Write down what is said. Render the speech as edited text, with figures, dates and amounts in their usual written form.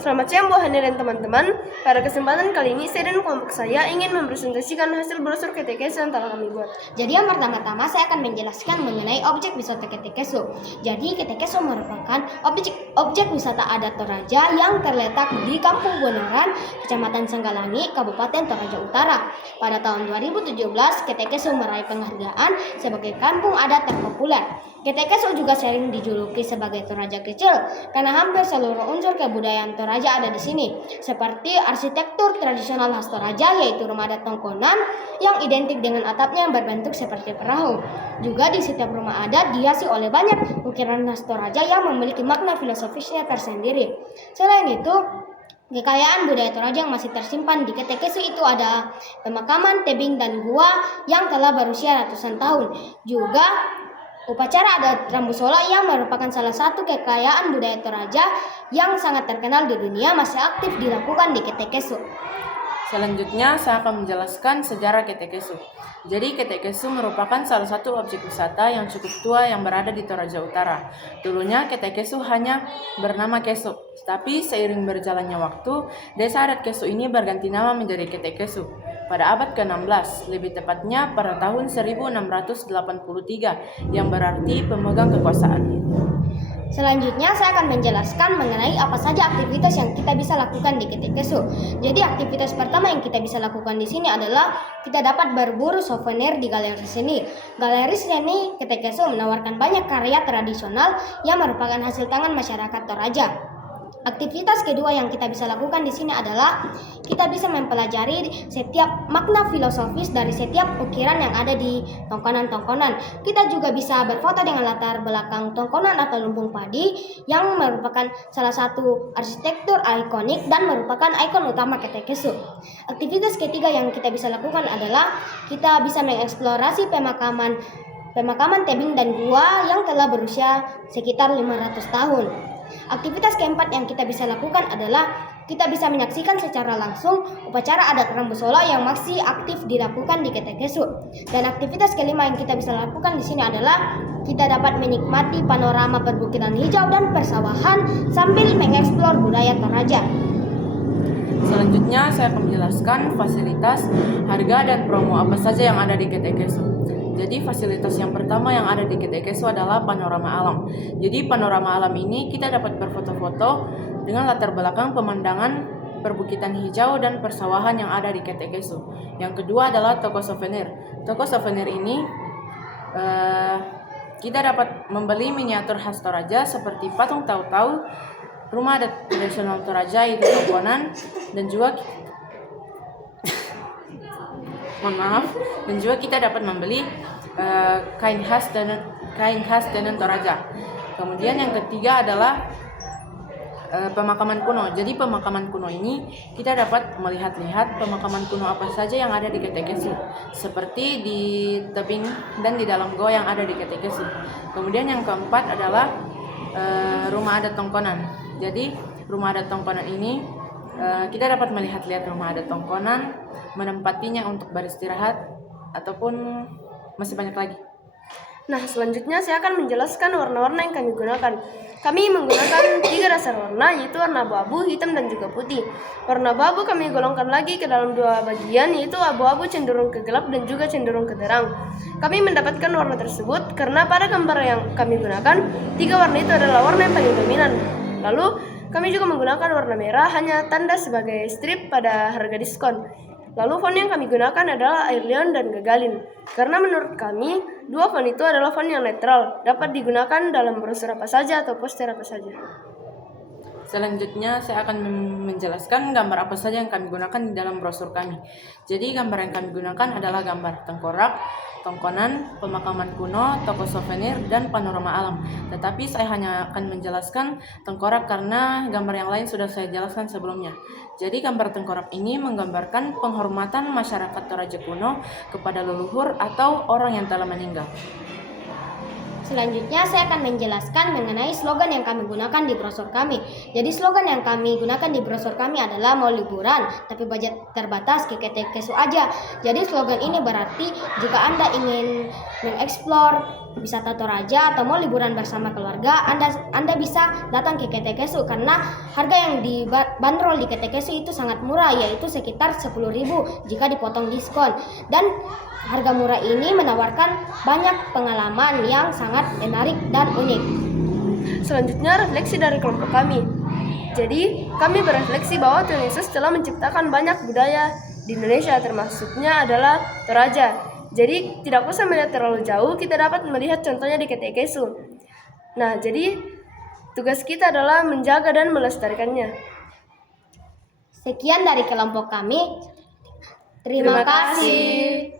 Selamat siang Bu Hani dan teman-teman. Pada kesempatan kali ini saya dan kelompok saya ingin mempresentasikan hasil brosur KTKS yang telah kami buat. Jadi yang pertama-tama saya akan menjelaskan mengenai objek wisata KTKS. Jadi KTKS merupakan objek wisata adat Toraja yang terletak di Kampung Bonaran, Kecamatan Sanggalangi, Kabupaten Toraja Utara. Pada tahun 2017, KTKS meraih penghargaan sebagai kampung adat terpopuler. KTKS juga sering dijuluki sebagai Toraja Kecil karena hampir seluruh unsur kebudayaan Toraja ada di sini, seperti arsitektur tradisional khas Toraja yaitu rumah adat tongkonan yang identik dengan atapnya yang berbentuk seperti perahu. Juga di setiap rumah adat dihiasi oleh banyak ukiran khas Toraja yang memiliki makna filosofisnya tersendiri. Selain itu, kekayaan budaya Toraja yang masih tersimpan di KTKS itu ada pemakaman, tebing, dan gua yang telah berusia ratusan tahun. Juga upacara adat Rambusola yang merupakan salah satu kekayaan budaya Toraja yang sangat terkenal di dunia masih aktif dilakukan di KTKS. Selanjutnya saya akan menjelaskan sejarah KTKS. Jadi KTKS merupakan salah satu objek wisata yang cukup tua yang berada di Toraja Utara. Dulunya KTKS hanya bernama Kesu, tapi seiring berjalannya waktu, desa adat Kesu ini berganti nama menjadi KTKS. Pada abad ke-16, lebih tepatnya pada tahun 1683, yang berarti pemegang kekuasaan. Selanjutnya saya akan menjelaskan mengenai apa saja aktivitas yang kita bisa lakukan di KTKS. Jadi aktivitas pertama yang kita bisa lakukan di sini adalah kita dapat berburu souvenir di galeri seni. Galeri seni KTKS menawarkan banyak karya tradisional yang merupakan hasil tangan masyarakat Toraja. Aktivitas kedua yang kita bisa lakukan di sini adalah kita bisa mempelajari setiap makna filosofis dari setiap ukiran yang ada di tongkonan-tongkonan. Kita juga bisa berfoto dengan latar belakang tongkonan atau lumbung padi yang merupakan salah satu arsitektur ikonik dan merupakan ikon utama KTKS. Aktivitas ketiga yang kita bisa lakukan adalah kita bisa mengeksplorasi pemakaman tebing dan gua yang telah berusia sekitar 500 tahun. Aktivitas keempat yang kita bisa lakukan adalah kita bisa menyaksikan secara langsung upacara adat Rambusola yang masih aktif dilakukan di KTKS. Dan aktivitas kelima yang kita bisa lakukan di sini adalah kita dapat menikmati panorama perbukitan hijau dan persawahan sambil mengeksplor budaya Toraja. Selanjutnya saya akan menjelaskan fasilitas, harga, dan promo apa saja yang ada di KTKS. Jadi fasilitas yang pertama yang ada di KTKS adalah panorama alam. Jadi panorama alam ini kita dapat berfoto-foto dengan latar belakang pemandangan perbukitan hijau dan persawahan yang ada di KTKS. Yang kedua adalah toko souvenir. Toko souvenir ini kita dapat membeli miniatur khas Toraja seperti patung tau-tau, rumah adat tradisional Toraja itu tongkonan, dan juga kita dapat membeli kain khas tenun Toraja. Kemudian yang ketiga adalah pemakaman kuno. Jadi pemakaman kuno ini kita dapat melihat-lihat pemakaman kuno apa saja yang ada di KTKS, seperti di tebing dan di dalam goa yang ada di KTKS. Kemudian yang keempat adalah rumah adat tongkonan. Jadi rumah adat tongkonan ini kita dapat melihat-lihat rumah adat tongkonan, menempatinya untuk beristirahat, ataupun masih banyak lagi. Nah, selanjutnya saya akan menjelaskan warna-warna yang kami gunakan. Kami menggunakan 3 dasar warna, yaitu warna abu-abu, hitam, dan juga putih. Warna abu-abu kami golongkan lagi ke dalam 2 bagian, yaitu abu-abu cenderung ke gelap dan juga cenderung ke terang. Kami mendapatkan warna tersebut karena pada gambar yang kami gunakan, 3 warna itu adalah warna yang paling dominan. Lalu, kami juga menggunakan warna merah hanya tanda sebagai strip pada harga diskon. Lalu font yang kami gunakan adalah Airlion dan Gagalin. Karena menurut kami, 2 font itu adalah font yang netral, dapat digunakan dalam brosur apa saja atau poster apa saja. Selanjutnya saya akan menjelaskan gambar apa saja yang kami gunakan di dalam brosur kami. Jadi gambar yang kami gunakan adalah gambar tengkorak, tongkonan, pemakaman kuno, toko souvenir, dan panorama alam. Tetapi saya hanya akan menjelaskan tengkorak karena gambar yang lain sudah saya jelaskan sebelumnya. Jadi gambar tengkorak ini menggambarkan penghormatan masyarakat Toraja kuno kepada leluhur atau orang yang telah meninggal. Selanjutnya saya akan menjelaskan mengenai slogan yang kami gunakan di brosur kami. Jadi slogan yang kami gunakan di brosur kami adalah mau liburan, tapi budget terbatas ke KTKS aja. Jadi slogan ini berarti jika Anda ingin mengeksplor wisata Toraja atau mau liburan bersama keluarga, Anda bisa datang ke Ketekesu karena harga yang dibanderol di Ketekesu itu sangat murah, yaitu sekitar 10.000 jika dipotong diskon. Dan harga murah ini menawarkan banyak pengalaman yang sangat menarik dan unik. Selanjutnya refleksi dari kelompok kami. Jadi, kami berefleksi bahwa Tuhan Yesus telah menciptakan banyak budaya di Indonesia, termasuknya adalah Toraja. Jadi, tidak usah melihat terlalu jauh, kita dapat melihat contohnya di Ketekesu. Nah, jadi tugas kita adalah menjaga dan melestarikannya. Sekian dari kelompok kami. Terima kasih.